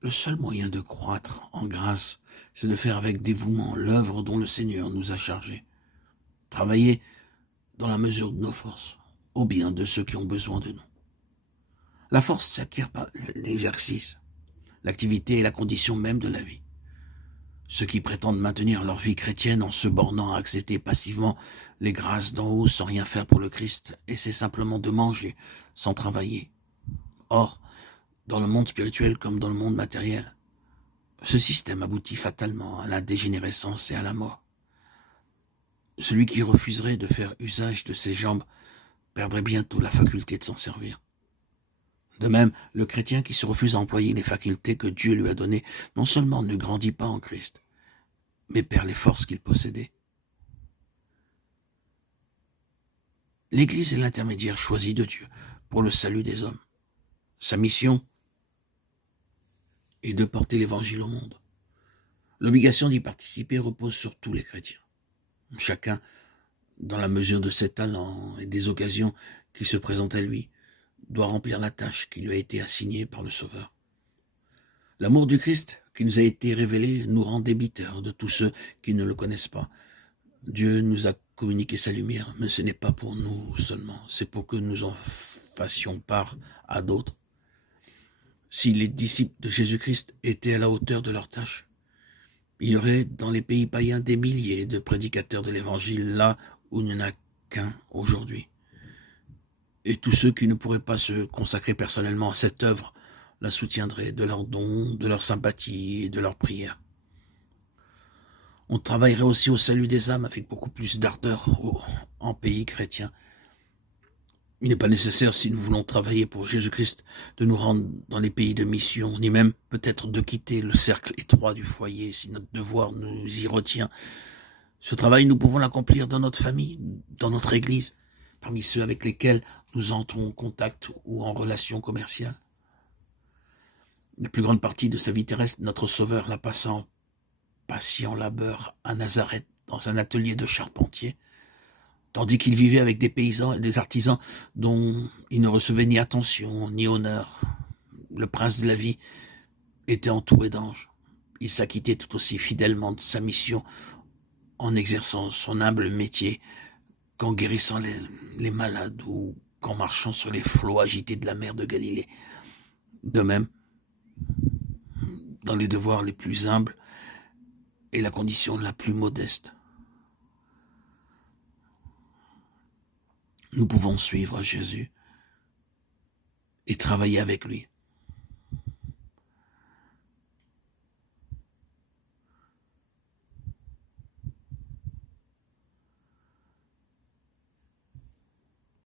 Le seul moyen de croître en grâce, c'est de faire avec dévouement l'œuvre dont le Seigneur nous a chargés. Travailler dans la mesure de nos forces, au bien de ceux qui ont besoin de nous. La force s'acquiert par l'exercice. L'activité est la condition même de la vie. Ceux qui prétendent maintenir leur vie chrétienne en se bornant à accepter passivement les grâces d'en haut sans rien faire pour le Christ, essaient simplement de manger sans travailler. Or, dans le monde spirituel comme dans le monde matériel, ce système aboutit fatalement à la dégénérescence et à la mort. Celui qui refuserait de faire usage de ses jambes perdrait bientôt la faculté de s'en servir. De même, le chrétien qui se refuse à employer les facultés que Dieu lui a données, non seulement ne grandit pas en Christ, mais perd les forces qu'il possédait. L'Église est l'intermédiaire choisi de Dieu pour le salut des hommes. Sa mission est de porter l'Évangile au monde. L'obligation d'y participer repose sur tous les chrétiens. Chacun, dans la mesure de ses talents et des occasions qui se présentent à lui, doit remplir la tâche qui lui a été assignée par le Sauveur. L'amour du Christ qui nous a été révélé nous rend débiteurs de tous ceux qui ne le connaissent pas. Dieu nous a communiqué sa lumière, mais ce n'est pas pour nous seulement, c'est pour que nous en fassions part à d'autres. Si les disciples de Jésus-Christ étaient à la hauteur de leur tâche, il y aurait dans les pays païens des milliers de prédicateurs de l'Évangile, là où il n'y en a qu'un aujourd'hui. Et tous ceux qui ne pourraient pas se consacrer personnellement à cette œuvre la soutiendraient de leurs dons, de leur sympathie et de leurs prières. On travaillerait aussi au salut des âmes avec beaucoup plus d'ardeur en pays chrétien. Il n'est pas nécessaire, si nous voulons travailler pour Jésus-Christ, de nous rendre dans les pays de mission, ni même peut-être de quitter le cercle étroit du foyer, si notre devoir nous y retient. Ce travail, nous pouvons l'accomplir dans notre famille, dans notre église, parmi ceux avec lesquels nous entrons en contact ou en relation commerciale. La plus grande partie de sa vie terrestre, notre Sauveur la passa en patient labeur à Nazareth, dans un atelier de charpentier, tandis qu'il vivait avec des paysans et des artisans dont il ne recevait ni attention ni honneur. Le prince de la vie était entouré d'anges. Il s'acquittait tout aussi fidèlement de sa mission en exerçant son humble métier qu'en guérissant les malades ou qu'en marchant sur les flots agités de la mer de Galilée. De même, dans les devoirs les plus humbles et la condition la plus modeste, nous pouvons suivre Jésus et travailler avec lui.